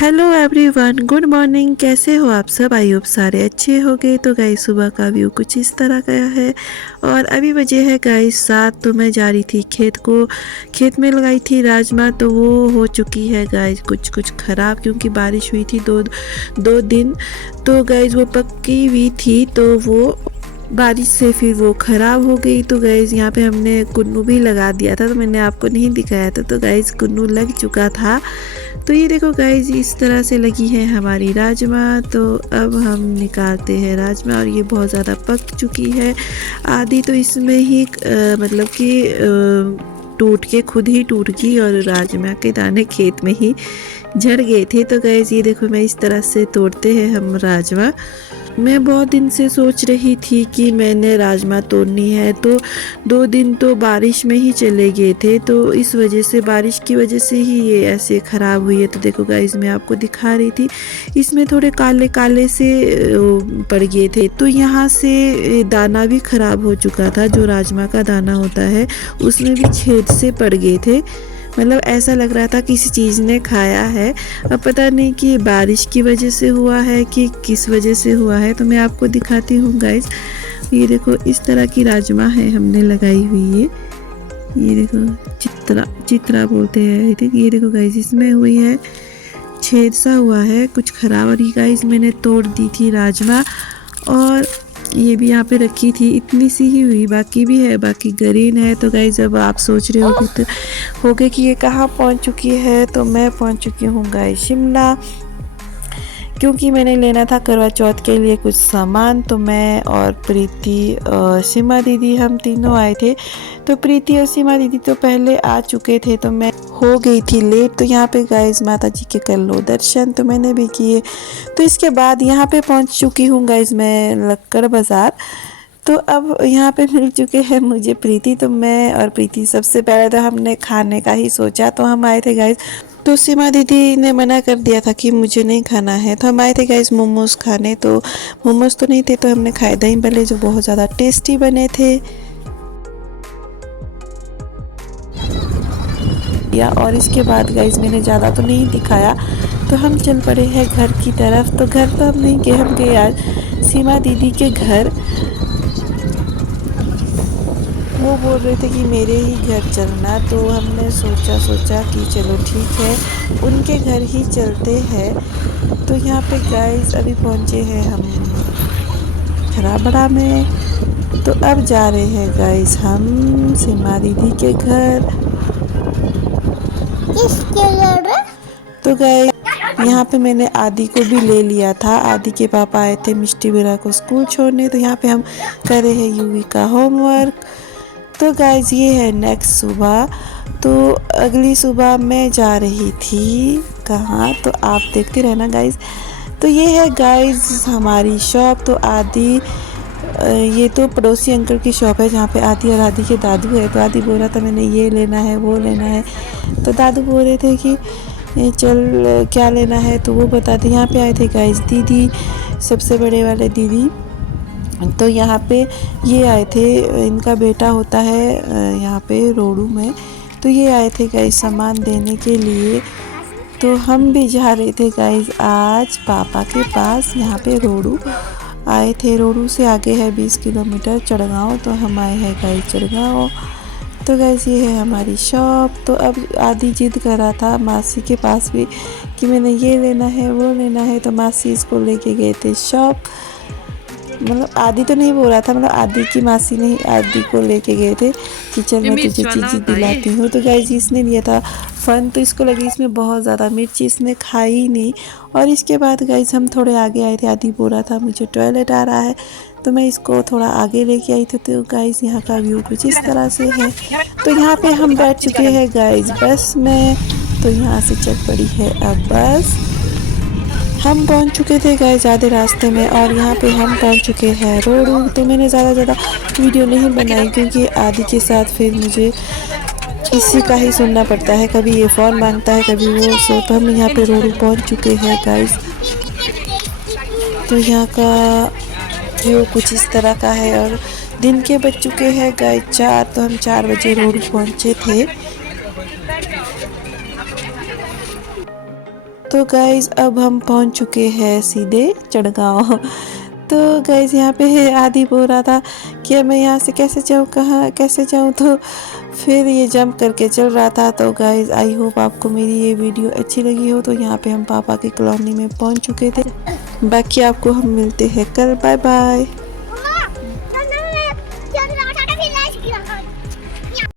Hello everyone, good morning. कैसे हो आप सब? आई होप सारे अच्छे हो गए। तो गाइस सुबह का व्यू कुछ इस तरह का है और अभी बजे है गाइस 7। तो मैं जा रही थी खेत में लगाई थी राजमा, तो वो हो चुकी है गाइस कुछ ख़राब, क्योंकि बारिश हुई थी दो दिन। तो गाइस वो पक्की हुई थी, तो वो बारिश से फिर वो ख़राब हो गई। तो गाइस यहाँ पे हमने कुन्नू भी लगा दिया था, तो मैंने आपको नहीं दिखाया था। तो गाइस कुन्नू लग चुका था। तो ये देखो गाइस इस तरह से लगी है हमारी राजमा। तो अब हम निकालते हैं राजमा, और ये बहुत ज़्यादा पक चुकी है। आधी तो इसमें ही मतलब कि टूट के खुद ही टूट गई, और राजमा के दाने खेत में ही झड़ गए थे। तो गाइस ये देखो मैं इस तरह से तोड़ते हैं हम राजमा। मैं बहुत दिन से सोच रही थी कि मैंने राजमा तोड़नी है, तो 2 दिन तो बारिश में ही चले गए थे। तो इस वजह से, बारिश की वजह से ही ये ऐसे ख़राब हुई है। तो देखो गाइस मैं आपको दिखा रही थी, इसमें थोड़े काले काले से पड़ गए थे। तो यहाँ से दाना भी ख़राब हो चुका था, जो राजमा का दाना होता है उसमें भी छेद से पड़ गए थे। मतलब ऐसा लग रहा था किसी चीज़ ने खाया है। अब पता नहीं कि बारिश की वजह से हुआ है कि किस वजह से हुआ है। तो मैं आपको दिखाती हूँ गाइस। ये देखो इस तरह की राजमा है हमने लगाई हुई है। ये देखो चित्रा बोलते हैं। ये देखो गाइस इसमें हुई है छेद सा हुआ है कुछ खराब। और ये गाइस मैंने तोड़ दी थी राजमा, और ये भी यहाँ पे रखी थी, इतनी सी ही हुई, बाकी भी है, बाकी ग्रीन है। तो गाइस जब आप सोच रहे होगे कि ये कहाँ पहुँच चुकी है, तो मैं पहुँच चुकी हूँ गाइस शिमला, क्योंकि मैंने लेना था करवा चौथ के लिए कुछ सामान। तो मैं और प्रीति और सीमा दीदी हम तीनों आए थे। तो प्रीति और सीमा दीदी तो पहले आ चुके थे, तो मैं हो गई थी लेट। तो यहाँ पे गाइस माता जी के कर लो दर्शन, तो मैंने भी किए। तो इसके बाद यहाँ पे पहुँच चुकी हूँ गाइस मैं लक्कड़ बाज़ार। तो अब यहाँ पे मिल चुके हैं मुझे प्रीति। तो मैं और प्रीति सबसे पहले तो हमने खाने का ही सोचा, तो हम आए थे गाइस। तो सीमा दीदी ने मना कर दिया था कि मुझे नहीं खाना है, तो हम आए थे गाइस मोमोज खाने। तो मोमोज तो नहीं थे, तो हमने खाए दही भल्ले, जो बहुत ज़्यादा टेस्टी बने थे। या और इसके बाद गाइस मैंने ज़्यादा तो नहीं दिखाया, तो हम चल पड़े हैं घर की तरफ। तो घर तो हम नहीं गए, हम गए आज सीमा दीदी के घर। वो बोल रहे थे कि मेरे ही घर चलना, तो हमने सोचा कि चलो ठीक है उनके घर ही चलते हैं। तो यहाँ पे गाइस अभी पहुँचे हैं हम खराबड़ा में। तो अब जा रहे हैं गाइस हम सीमा दीदी के घर। किसके घर? तो गाइस यहाँ पे मैंने आदि को भी ले लिया था। आदि के पापा आए थे मिष्टी बेरा को स्कूल छोड़ने। तो यहाँ पे हम कर रहे हैं यूवी का होमवर्क। तो गाइज ये है नेक्स्ट सुबह। तो अगली सुबह मैं जा रही थी कहाँ, तो आप देखते रहना गाइज। तो ये है गाइज हमारी शॉप। तो आदि ये तो पड़ोसी अंकल की शॉप है, जहाँ पे आदि और आदि के दादू है। तो आदि बोल रहा था मैंने ये लेना है वो लेना है। तो दादू बोल रहे थे कि चल क्या लेना है, तो वो बताते। यहाँ पे आए थे गाइज दीदी, सबसे बड़े वाले दीदी। तो यहाँ पे ये आए थे, इनका बेटा होता है यहाँ पे रोडू में। तो ये आए थे गाइस सामान देने के लिए। तो हम भी जा रहे थे गाइस आज पापा के पास। यहाँ पे रोडू आए थे, रोडू से आगे है 20 किलोमीटर चढ़गांव। तो हम आए हैं गाइस चढ़गांव। तो गाइस ये है हमारी शॉप। तो अब आदि जिद कर रहा था मासी के पास भी कि मैंने ये लेना है वो लेना है। तो मासी इसको लेके गए थे शॉप। मतलब आदि तो नहीं बोल रहा था, मतलब आदि की मासी ने आदि को लेके गए थे कि चल मैं तुझे चीज़ दिलाती हूँ। तो गाइस इसने लिया था फन। तो इसको लगी इसमें बहुत ज़्यादा मिर्ची, इसने खाई ही नहीं। और इसके बाद गाइस हम थोड़े आगे आए थे। आदि बोल रहा था मुझे टॉयलेट आ रहा है, तो मैं इसको थोड़ा आगे लेके आई थी। तो गाइस यहाँ का व्यू कुछ इस तरह से है। तो यहाँ पे हम बैठ चुके हैं गाइस बस में। तो यहाँ से चल पड़ी है अब बस। हम पहुंच चुके थे गाइस आधे रास्ते में, और यहाँ पे हम पहुंच चुके हैं रोडू। तो मैंने ज़्यादा वीडियो नहीं बनाई, क्योंकि आदि के साथ फिर मुझे इसी का ही सुनना पड़ता है, कभी ये फ़ोन मांगता है कभी वो। सो तो हम यहाँ पे रोडू पहुंच चुके हैं गाइस। तो यहाँ का व्यू कुछ इस तरह का है, और दिन के बज चुके हैं गाइस 4। तो हम 4 बजे रोडू पहुँचे थे। तो गाइज़ अब हम पहुंच चुके हैं सीधे चढ़गांव। तो गाइज़ यहाँ पे आदि बोल रहा था कि मैं यहाँ से कैसे जाऊँ, कहाँ कैसे जाऊँ, तो फिर ये जंप करके चल रहा था। तो गाइज़ आई होप आपको मेरी ये वीडियो अच्छी लगी हो। तो यहाँ पे हम पापा की कॉलोनी में पहुँच चुके थे। बाकी आपको हम मिलते हैं कल। Bye bye.